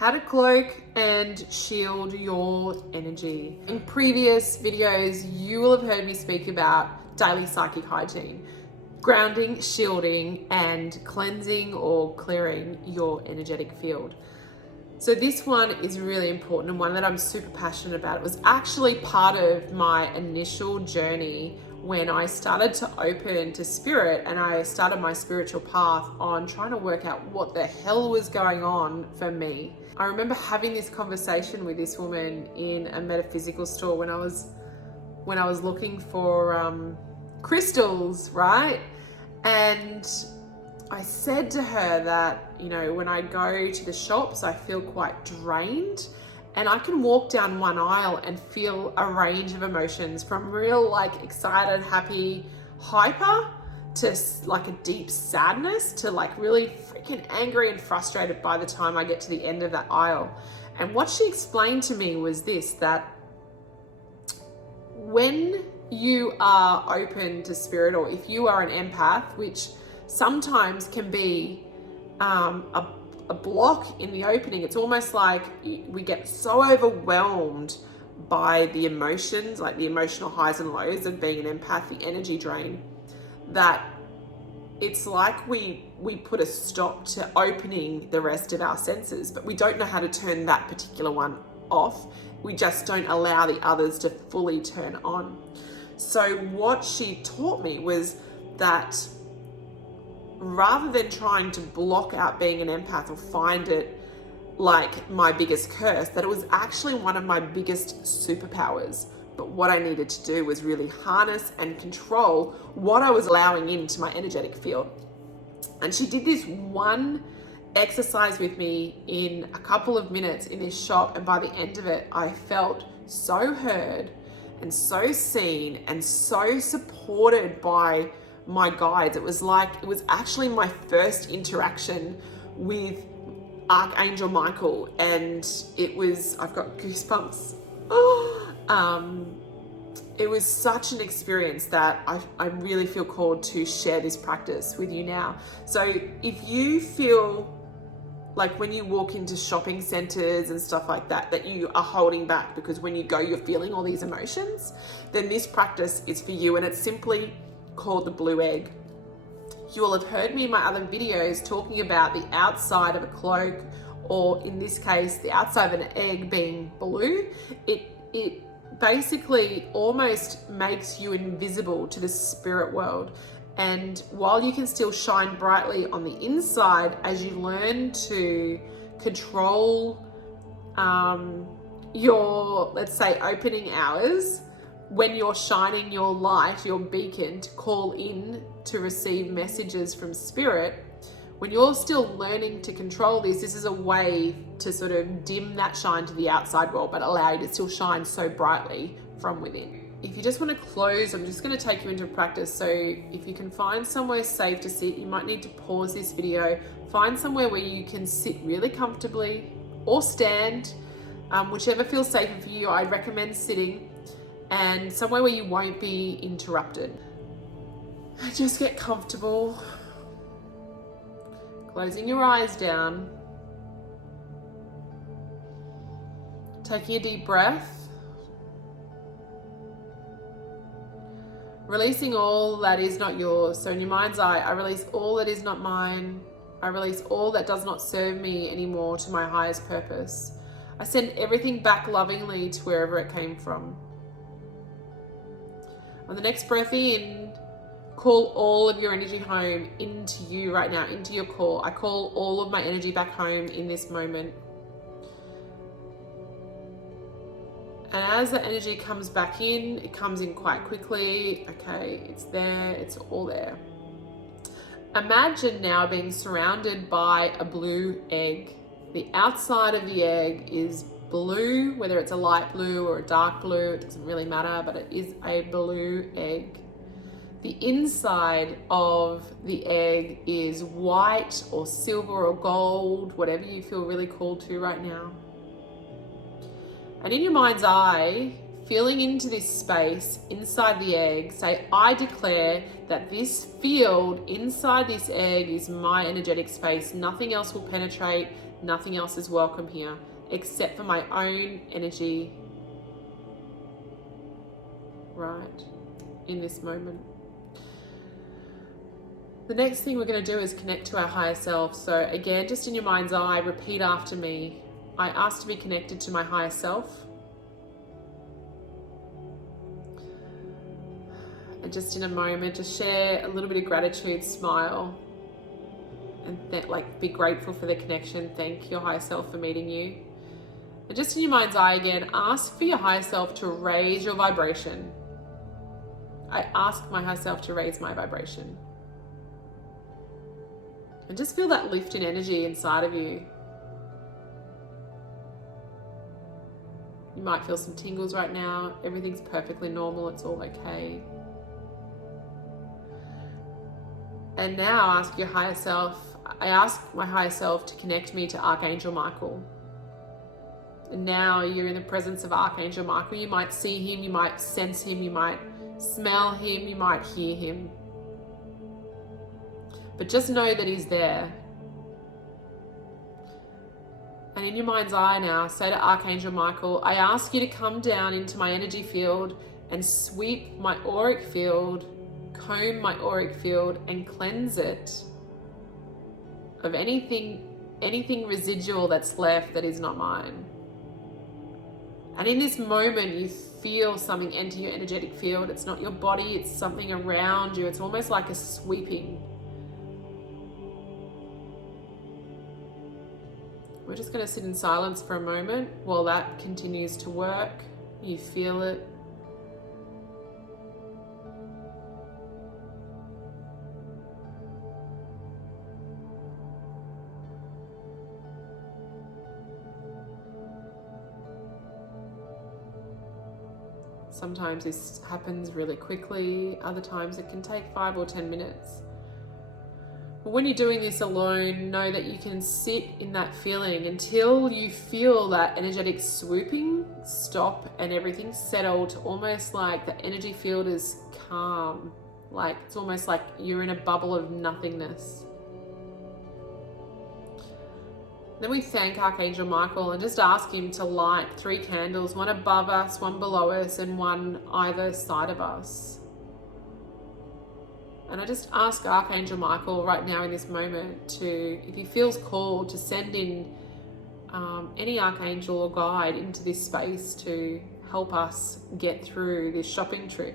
how to cloak and shield your energy. In previous videos, you will have heard me speak about daily psychic hygiene, grounding, shielding, and cleansing or clearing your energetic field. So this one is really important and one that I'm super passionate about. It was actually part of my initial journey when I started to open to spirit and I started my spiritual path on trying to work out what the hell was going on for me. I remember having this conversation with this woman in a metaphysical store when I was looking for crystals, right? And I said to her that, you know, when I go to the shops, I feel quite drained, and I can walk down one aisle and feel a range of emotions from real like excited, happy, hyper to like a deep sadness to like really freaking angry and frustrated by the time I get to the end of that aisle. And what she explained to me was this, that when you are open to spirit, or if you are an empath, which sometimes can be a block in the opening, it's almost like we get so overwhelmed by the emotions, like the emotional highs and lows of being an empath, the energy drain, that it's like we put a stop to opening the rest of our senses, but we don't know how to turn that particular one off. We just don't allow the others to fully turn on. So what she taught me was that rather than trying to block out being an empath or find it like my biggest curse, that it was actually one of my biggest superpowers. But what I needed to do was really harness and control what I was allowing into my energetic field. And she did this one exercise with me in a couple of minutes in this shop, and by the end of it, I felt so heard and so seen and so supported by my guides. It was actually my first interaction with Archangel Michael, and I've got goosebumps. It was such an experience that I really feel called to share this practice with you now. So if you feel like when you walk into shopping centers and stuff like that, that you are holding back because when you go, you're feeling all these emotions, then this practice is for you, and it's simply called the blue egg. You will have heard me in my other videos talking about the outside of a cloak, or in this case, the outside of an egg being blue. It basically almost makes you invisible to the spirit world. And while you can still shine brightly on the inside, as you learn to control your, let's say, opening hours, when you're shining your light, your beacon, to call in to receive messages from spirit, when you're still learning to control this is a way to sort of dim that shine to the outside world, but allow you to still shine so brightly from within. If you just want to close, I'm just going to take you into practice. So if you can find somewhere safe to sit, you might need to pause this video, find somewhere where you can sit really comfortably or stand, whichever feels safer for you. I'd recommend sitting, and somewhere where you won't be interrupted. Just get comfortable, closing your eyes down, taking a deep breath, releasing all that is not yours. So in your mind's eye, I release all that is not mine. I release all that does not serve me anymore to my highest purpose. I send everything back lovingly to wherever it came from. On the next breath in, call all of your energy home into you right now, into your core. I call all of my energy back home in this moment. And as the energy comes back in, it comes in quite quickly. Okay, it's there, it's all there. Imagine now being surrounded by a blue egg. The outside of the egg is blue, whether it's a light blue or a dark blue, it doesn't really matter, but it is a blue egg. The inside of the egg is white or silver or gold, whatever you feel really called to right now. And in your mind's eye, feeling into this space inside the egg, say, I declare that this field inside this egg is my energetic space. Nothing else will penetrate. Nothing else is welcome here except for my own energy right in this moment. The next thing we're going to do is connect to our higher self. So again, just in your mind's eye, repeat after me. I ask to be connected to my higher self. And just in a moment, just share a little bit of gratitude, smile, and be grateful for the connection. Thank your higher self for meeting you. And just in your mind's eye again, ask for your higher self to raise your vibration. I ask my higher self to raise my vibration. And just feel that lift in energy inside of you. You might feel some tingles right now. Everything's perfectly normal. It's all okay. And now ask your higher self, I ask my higher self to connect me to Archangel Michael. And now you're in the presence of Archangel Michael. You might see him, you might sense him, you might smell him, you might hear him. But just know that he's there. And in your mind's eye now, say to Archangel Michael, I ask you to come down into my energy field and sweep my auric field, comb my auric field and cleanse it of anything residual that's left that is not mine. And in this moment, you feel something enter your energetic field. It's not your body, it's something around you. It's almost like a sweeping. We're just going to sit in silence for a moment while that continues to work. You feel it. Sometimes this happens really quickly. Other times it can take 5 or 10 minutes. But when you're doing this alone, know that you can sit in that feeling until you feel that energetic swooping stop and everything settle to almost like the energy field is calm. Like it's almost like you're in a bubble of nothingness. Then we thank Archangel Michael and just ask him to light 3 candles, one above us, one below us, and one either side of us. And I just ask Archangel Michael right now in this moment to, if he feels called, to send in any archangel or guide into this space to help us get through this shopping trip.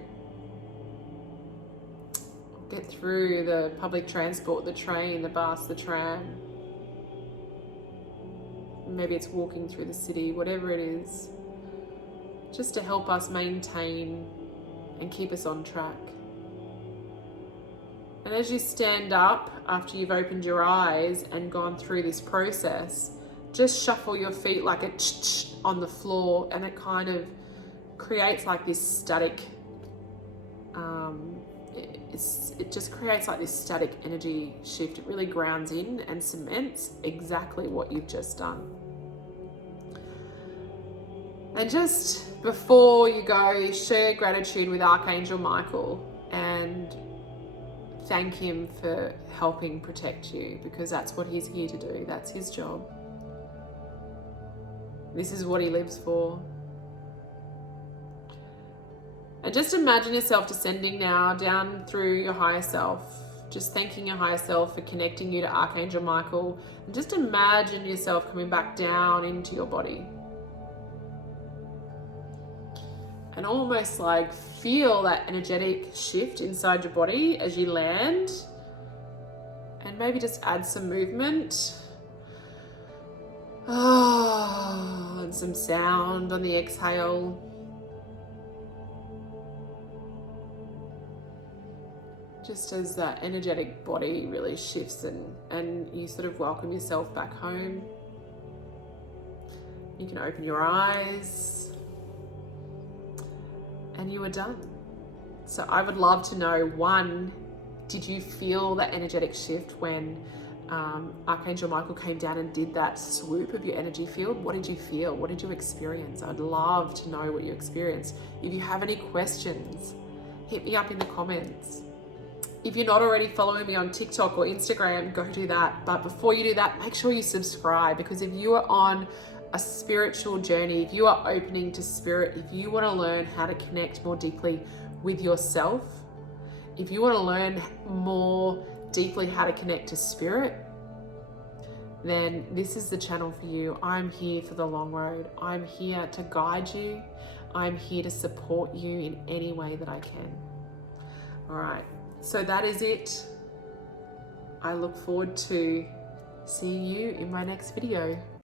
Get through the public transport, the train, the bus, the tram. Maybe it's walking through the city, whatever it is. Just to help us maintain and keep us on track. And as you stand up after you've opened your eyes and gone through this process, just shuffle your feet like a ch-ch on the floor, and it kind of creates like this static, it just creates like this static energy shift. It really grounds in and cements exactly what you've just done. And just before you go, share gratitude with Archangel Michael and thank him for helping protect you, because that's what he's here to do. That's his job. This is what he lives for. And just imagine yourself descending now down through your higher self, just thanking your higher self for connecting you to Archangel Michael. And just imagine yourself coming back down into your body. And almost like feel that energetic shift inside your body as you land. And maybe just add some movement. And some sound on the exhale. Just as that energetic body really shifts and you sort of welcome yourself back home. You can open your eyes. And you are done. So I would love to know, 1, did you feel that energetic shift when Archangel Michael came down and did that swoop of your energy field? What did you feel? What did you experience? I'd love to know what you experienced. If you have any questions, hit me up in the comments. If you're not already following me on TikTok or Instagram, go do that. But before you do that, make sure you subscribe, because if you are on a spiritual journey, if you are opening to spirit, if you want to learn how to connect more deeply with yourself, if you want to learn more deeply how to connect to spirit, then this is the channel for you. I'm here for the long road. I'm here to guide you. I'm here to support you in any way that I can. All right. So that is it. I look forward to seeing you in my next video.